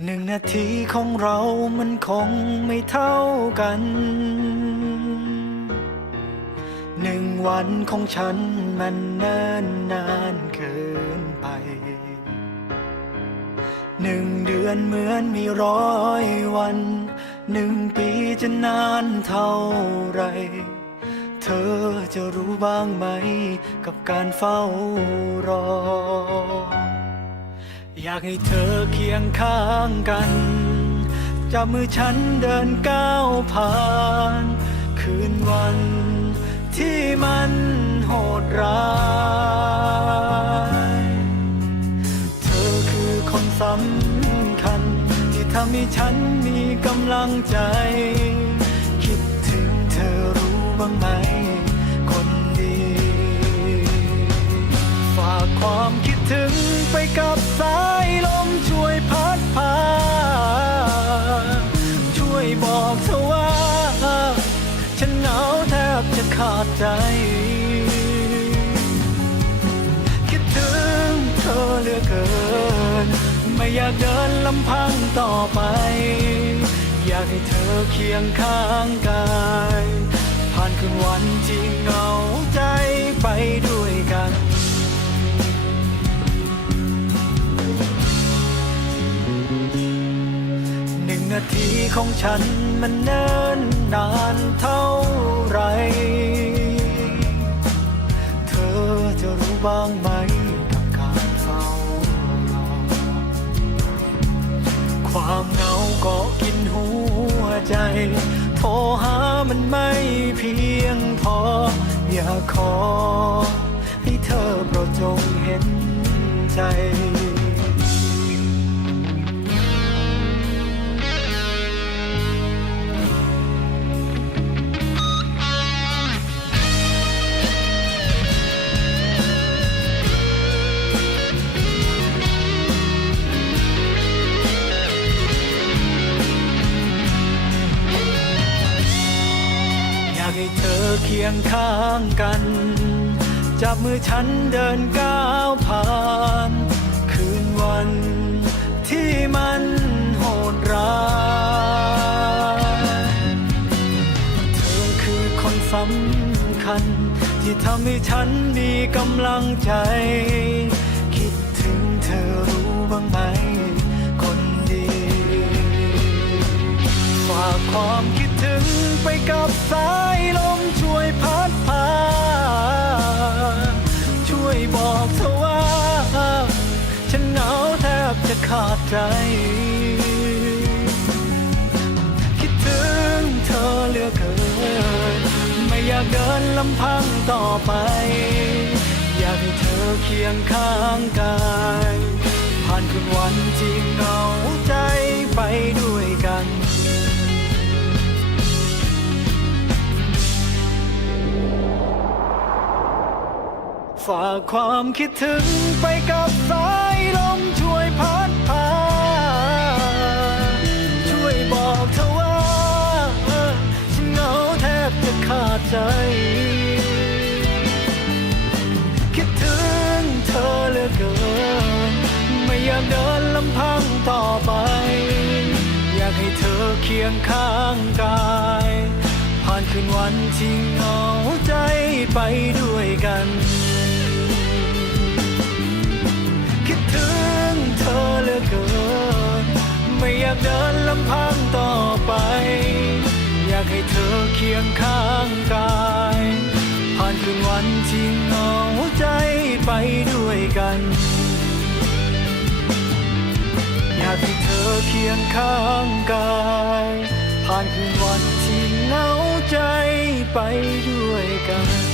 1 นาทีของเรามันคงไม่เท่ากัน1 วันของฉันมันเนิ่นนานเกินไป1 เดือนเหมือนมี100 วัน1 ปีจะนานเท่าไรเธอจะรู้บ้างไหมกับการเฝ้ารออยากให้เธอเคียงข้างกันจับมือฉันเดินก้าวผ่านคืนวันที่มันโหดร้ายเธอคือคนสำคัญที่ทำให้ฉันมีกำลังใจคิดถึงเธอรู้บ้างไหมคนดีฝากความคิดถึงไปกับสายลมช่วยพัดพาช่วยบอกเธอว่าฉันเหงาแทบจะขาดใจคิดถึงเธอเหลือเกินไม่อยากเดินลำพังต่อไปอยากให้เธอเคียงข้างกายผ่านคืนวันที่เหงาใจไปด้วยกัน1 นาทีของฉันมันเนิ่นนานเท่าไรเธอจะรู้บ้างไหมกับการเฝ้ารอความเหงาก็กินหัวใจโทรหามันไม่เพียงพออยากขอให้เธอโปรดจงเห็นใจให้เธอเคียงข้างกันจับมือฉันเดินก้าวผ่านคืนวันที่มันโหดร้ายเธอคือคนสำคัญที่ทำให้ฉันมีกำลังใจคิดถึงเธอรู้บ้างไหมคนดีฝากความคิดถึงไปกับสายลมช่วยพัดพาช่วยบอกเธอว่าฉันเหงาแทบจะขาดใจคิดถึงเธอเหลือเกินไม่อยากเดินลำพังต่อไปอยากให้เธอเคียงข้างกายผ่านคืนวันที่เหงาใจไปด้วยกันฝากความคิดถึงไปกับสายลมช่วยพัดพาช่วยบอกเธอว่าฉันเหงาแทบจะขาดใจคิดถึงเธอเหลือเกินไม่อยากเดินลำพังต่อไปอยากให้เธอเคียงข้างกายผ่านคืนวันที่เหงาใจไปด้วยกันคิดถึงเธอเหลือเกินไม่อยากเดินลำพังต่อไปอยากให้เธอเคียงข้างกายผ่านคืนวันที่เหงาใจไปด้วยกันอยากให้เธอเคียงข้างกายผ่านคืนวันที่เหงาใจไปด้วยกัน